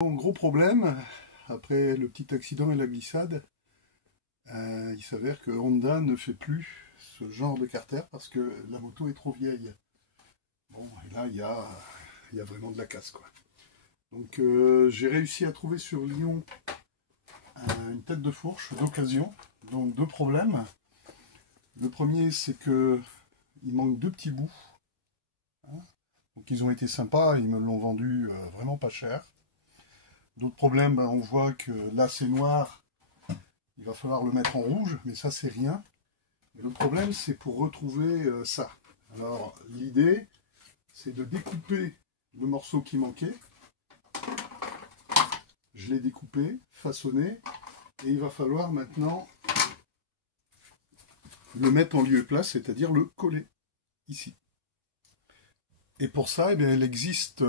Bon, gros problème, après le petit accident et la glissade, il s'avère que Honda ne fait plus ce genre de carter parce que la moto est trop vieille. Bon, et là, il y a vraiment de la casse, quoi. Donc, j'ai réussi à trouver sur Lyon une tête de fourche d'occasion. Donc, deux problèmes. Le premier, c'est que il manque deux petits bouts. Hein. Donc, ils ont été sympas, ils me l'ont vendu vraiment pas cher. D'autres problèmes, ben, on voit que là c'est noir, il va falloir le mettre en rouge, mais ça c'est rien. Et le problème c'est pour retrouver ça. Alors l'idée c'est de découper le morceau qui manquait. Je l'ai découpé, façonné, et il va falloir maintenant le mettre en lieu et place, c'est-à-dire le coller ici. Et pour ça, eh bien, il existe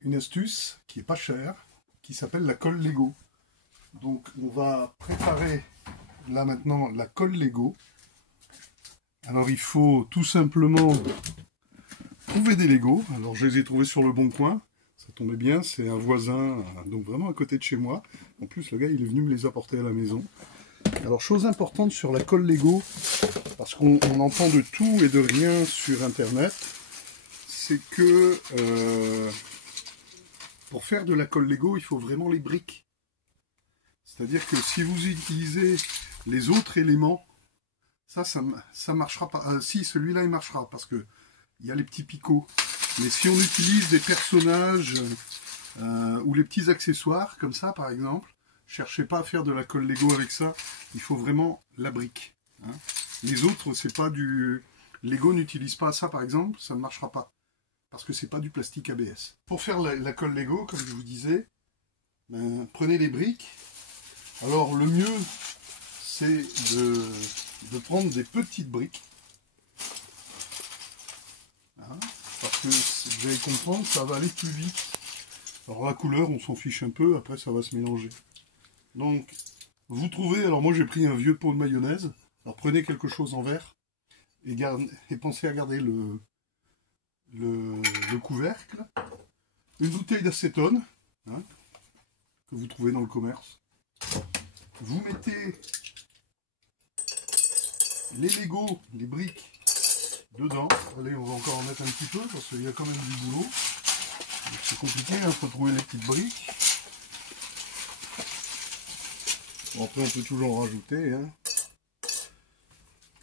une astuce qui est pas chère, qui s'appelle la colle Lego. Donc on va préparer là maintenant la colle Lego. Alors il faut tout simplement trouver des Lego. Alors je les ai trouvés sur le Bon Coin, ça tombait bien, c'est un voisin, donc vraiment à côté de chez moi. En plus le gars il est venu me les apporter à la maison. Alors chose importante sur la colle Lego, parce qu'on entend de tout et de rien sur internet, c'est que pour faire de la colle Lego, il faut vraiment les briques. C'est-à-dire que si vous utilisez les autres éléments, ça marchera pas. Si, celui-là, il marchera, parce que il y a les petits picots. Mais si on utilise des personnages ou les petits accessoires, comme ça, par exemple, cherchez pas à faire de la colle Lego avec ça. Il faut vraiment la brique. Hein. Les autres, c'est pas du... Lego n'utilise pas ça, par exemple, ça ne marchera pas. Parce que c'est pas du plastique ABS. Pour faire la colle Lego, comme je vous disais, ben, prenez les briques. Alors le mieux, c'est de prendre des petites briques. Hein, parce que vous allez comprendre, ça va aller plus vite. Alors la couleur, on s'en fiche un peu, après ça va se mélanger. Donc, vous trouvez, alors moi j'ai pris un vieux pot de mayonnaise. Alors prenez quelque chose en verre et pensez à garder le couvercle, une bouteille d'acétone, hein, que vous trouvez dans le commerce. Vous mettez les Lego, les briques, dedans. Allez, on va encore en mettre un petit peu, parce qu'il y a quand même du boulot. C'est compliqué, il faut trouver les petites briques. Bon, après, on peut toujours en rajouter. Hein.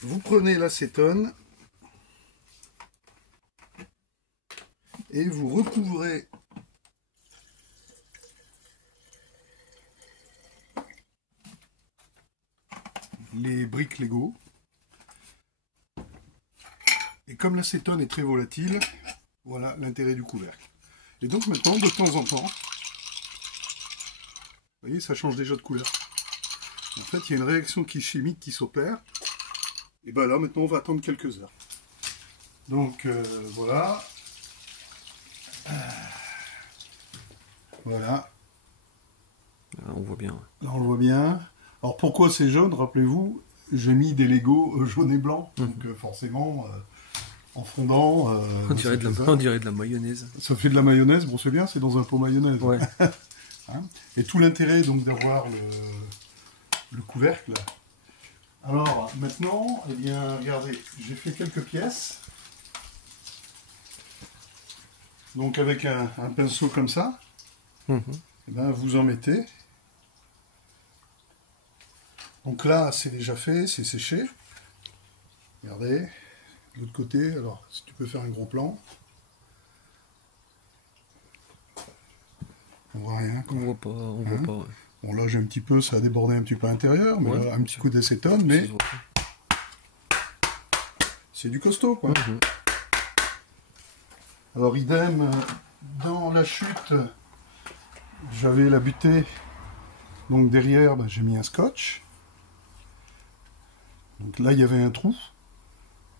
Vous prenez l'acétone et vous recouvrez les briques Lego. Et comme l'acétone est très volatile, voilà l'intérêt du couvercle. Et donc maintenant, de temps en temps, vous voyez, ça change déjà de couleur. En fait, il y a une réaction chimique qui s'opère. Et bien là, maintenant, on va attendre quelques heures. Donc, voilà. Voilà. Là, on voit bien. Là, on le voit bien. Alors, pourquoi c'est jaune? Rappelez-vous, j'ai mis des Lego jaune et blanc. Donc, forcément, en fondant... on dirait de la mayonnaise. Ça fait de la mayonnaise. Bon, c'est bien, c'est dans un pot mayonnaise. Ouais. Hein, et tout l'intérêt, donc, d'avoir le couvercle. Alors, maintenant, eh bien, regardez, j'ai fait quelques pièces. Donc, avec un pinceau comme ça, eh ben, vous en mettez. Donc là, c'est déjà fait, c'est séché. Regardez, de l'autre côté, alors, si tu peux faire un gros plan. On voit rien. Quoi. On voit pas, on voit pas. Ouais. Bon, là, j'ai un petit peu, ça a débordé un petit peu à l'intérieur, mais ouais, là, un petit coup d'acétone, mais c'est du costaud, quoi. Alors, idem, dans la chute, j'avais la butée, donc derrière, ben, j'ai mis un scotch. Donc là, il y avait un trou.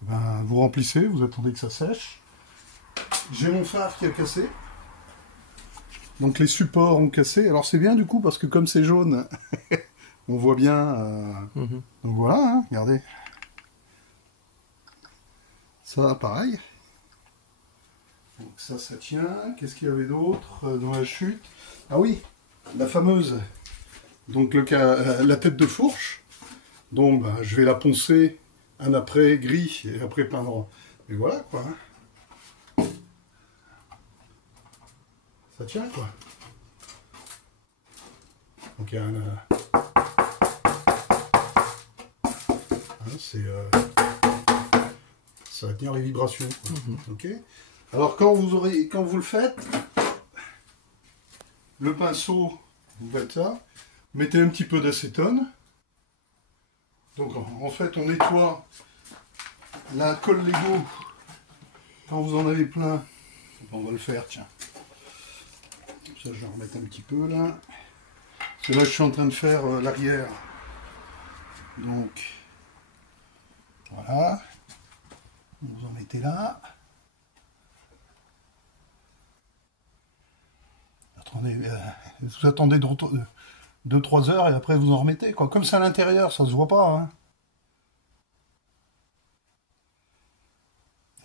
Ben, vous remplissez, vous attendez que ça sèche. J'ai mon phare qui a cassé. Donc les supports ont cassé. Alors c'est bien du coup parce que comme c'est jaune, on voit bien. Donc voilà, hein, regardez. Ça pareil. Donc ça tient. Qu'est-ce qu'il y avait d'autre dans la chute? Ah oui, la fameuse, donc la tête de fourche. Donc ben, je vais la poncer un après gris et après peindre. Et voilà quoi. Ça tient quoi. Donc il y a ça va tenir les vibrations. Quoi. Ok. Alors quand vous le faites, le pinceau, vous faites ça, mettez un petit peu d'acétone. Donc en fait on nettoie la colle Lego quand vous en avez plein. On va le faire, tiens. Ça je vais en remettre un petit peu là. Parce que là je suis en train de faire l'arrière. Donc voilà. Vous en mettez là. Attendez, vous attendez 2-3 heures et après vous en remettez, quoi. Comme c'est à l'intérieur, ça se voit pas. Hein.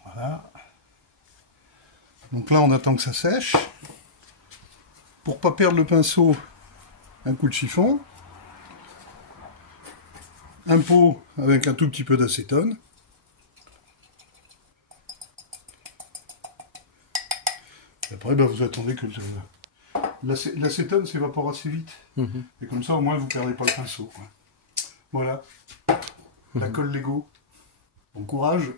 Voilà. Donc là, on attend que ça sèche. Pour pas perdre le pinceau, un coup de chiffon. Un pot avec un tout petit peu d'acétone. Et après, ben, vous attendez que l'acétone s'évapore assez vite. Et comme ça, au moins, vous ne perdez pas le pinceau. Quoi. Voilà. La colle Lego. Bon courage.